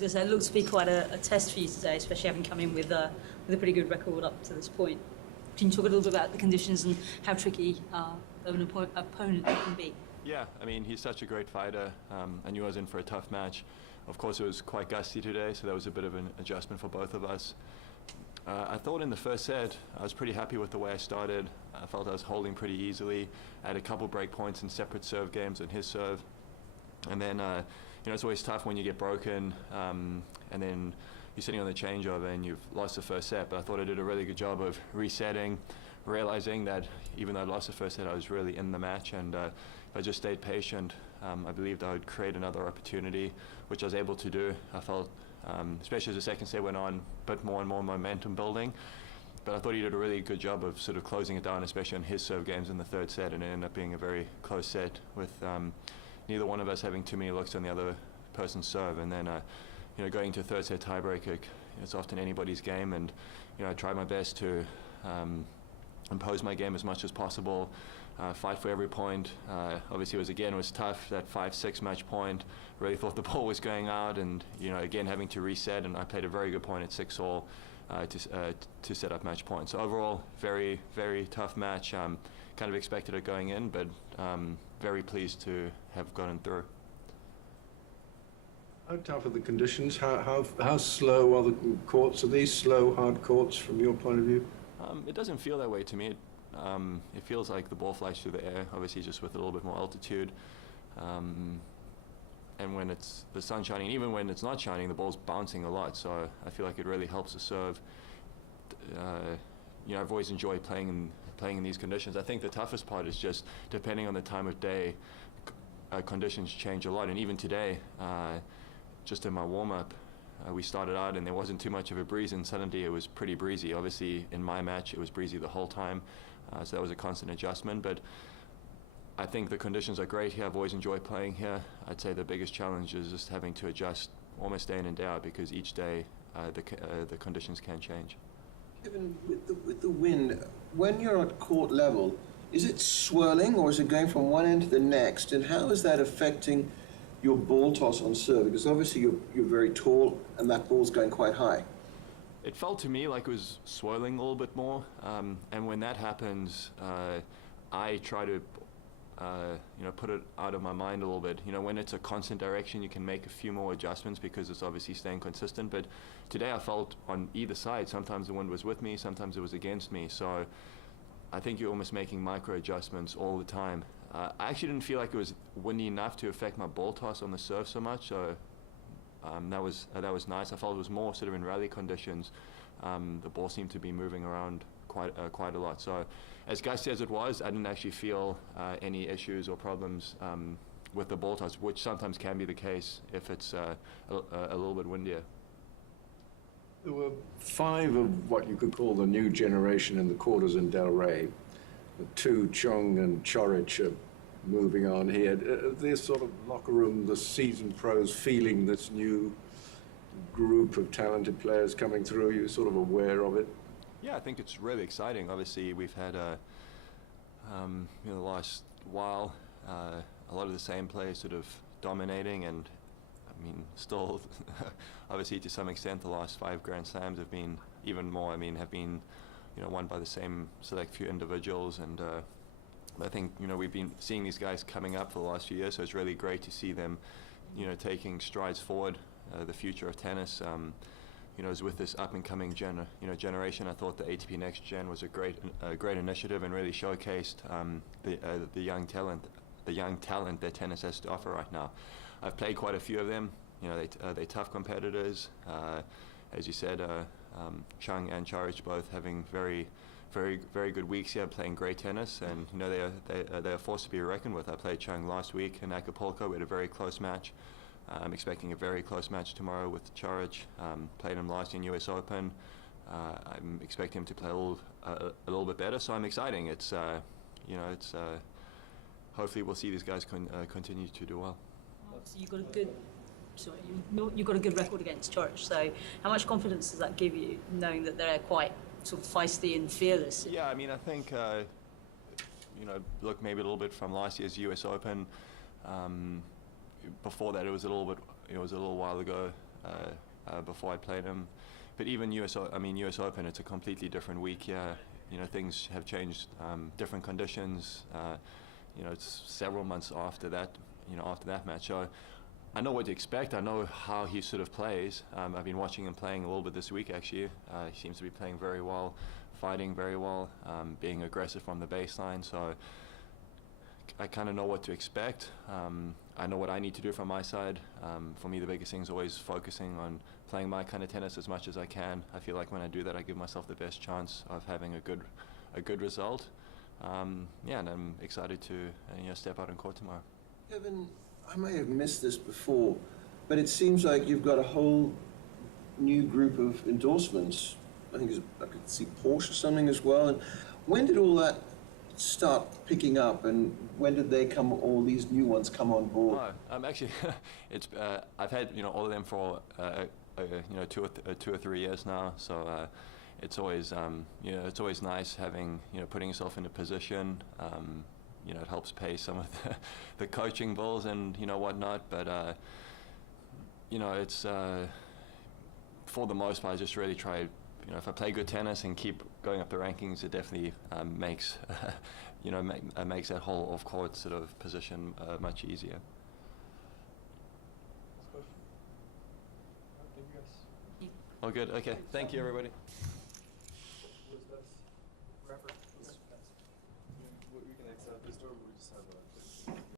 was going to say, it looks to be quite a test for you today, especially having come in with a pretty good record up to this point. Can you talk a little bit about the conditions and how tricky of an opponent it can be? Yeah, I mean, he's such a great fighter. I knew I was in for a tough match. Of course, it was quite gusty today, so that was a bit of an adjustment for both of us. I thought in the first set, I was pretty happy with the way I started. I felt I was holding pretty easily. I had a couple break points in separate serve games on his serve. And then, it's always tough when you get broken, and then you're sitting on the changeover and you've lost the first set. But I thought I did a really good job of resetting, realizing that even though I lost the first set, I was really in the match. And if I just stayed patient, I believed I would create another opportunity, which I was able to do. I felt, especially as the second set went on, a bit more and more momentum building. But I thought he did a really good job of sort of closing it down, especially on his serve games in the third set, and it ended up being a very close set with neither one of us having too many looks on the other person's serve. And then, going to a third set tiebreaker, it's often anybody's game, and I tried my best to impose my game as much as possible, fight for every point. Obviously, it was tough, that 5-6 match point. Really thought the ball was going out, and again having to reset. And I played a very good point at 6-all to set up match point. So overall, very, very tough match. Kind of expected it going in, but very pleased to have gotten through. How tough are the conditions? How slow are the courts? Are these slow, hard courts from your point of view? It doesn't feel that way to me. It feels like the ball flies through the air, obviously just with a little bit more altitude. And when it's the sun shining, even when it's not shining, the ball's bouncing a lot. So I feel like it really helps the serve. I've always enjoyed playing in these conditions. I think the toughest part is just depending on the time of day, conditions change a lot. And even today, just in my warm-up, we started out and there wasn't too much of a breeze, and suddenly it was pretty breezy. Obviously, in my match, it was breezy the whole time, so that was a constant adjustment. But I think the conditions are great here. I've always enjoyed playing here. I'd say the biggest challenge is just having to adjust almost day in and day out, because each day the conditions can change. Kevin, with the wind, when you're at court level, is it swirling or is it going from one end to the next? And how is that affecting your ball toss on serve? Because obviously you're very tall and that ball's going quite high. It felt to me like it was swirling a little bit more. And when that happens, I try to put it out of my mind a little bit. When it's a constant direction, you can make a few more adjustments because it's obviously staying consistent. But today I felt on either side. Sometimes the wind was with me, sometimes it was against me. So I think you're almost making micro adjustments all the time. I actually didn't feel like it was windy enough to affect my ball toss on the serve so much. So that was nice. I felt it was more sort of in rally conditions. The ball seemed to be moving around quite a lot. So as Gus says it was, I didn't actually feel any issues or problems with the ball toss, which sometimes can be the case if it's a little bit windier. There were 5 of what you could call the new generation in the quarters in Del Rey. The 2, Chung and Chorich, are moving on here. This sort of locker room, the seasoned pros feeling this new group of talented players coming through, you're sort of aware of it? Yeah, I think it's really exciting. Obviously, we've had the last while a lot of the same players sort of dominating, and I mean, still, obviously to some extent, the last 5 Grand Slams have been even more. I mean, have been won by the same select few individuals, and I think we've been seeing these guys coming up for the last few years, so it's really great to see them taking strides forward. The future of tennis is with this up and coming generation. I thought the ATP Next Gen was a great initiative and really showcased the young talent that tennis has to offer right now. I've played quite a few of them. They're tough competitors. As you said, Chung and Chorich both having very, very, very good weeks here, playing great tennis, and they are a force to be reckoned with. I played Chung last week in Acapulco. We had a very close match. I'm expecting a very close match tomorrow with Chorich. Played him last in US Open. I'm expecting him to play a little bit better, so I'm exciting. It's hopefully we'll see these guys continue to do well. So you've got a good record against Chorich. So how much confidence does that give you, knowing that they're quite sort of feisty and fearless? Yeah, I mean, I think look maybe a little bit from last year's US Open. Before that, it was a little while ago. before I played him. But even US Open, it's a completely different week here. You know, things have changed, different conditions. You know, it's several months after that, after that match. So I know what to expect. I know how he sort of plays. I've been watching him playing a little bit this week, actually. He seems to be playing very well, fighting very well, being aggressive from the baseline. So I kind of know what to expect. I know what I need to do from my side. For me, the biggest thing is always focusing on playing my kind of tennis as much as I can. I feel like when I do that, I give myself the best chance of having a good result. Yeah, and I'm excited to step out on court tomorrow. Kevin, I may have missed this before, but it seems like you've got a whole new group of endorsements. I think I could see Porsche or something as well. And when did all that start picking up, and when did all these new ones come on board? Actually, I've had all of them for 2 or 3 years now. So it's always it's always nice having putting yourself in a position. It helps pay some of the coaching bills and whatnot. But it's for the most part, I just really try. If I play good tennis and keep going up the rankings, it definitely makes makes that whole off-court sort of position much easier. Last question. Thank you guys. Oh, good. Okay. Thank you, everybody. What is that? Rapper. We can accept this door, but we just have a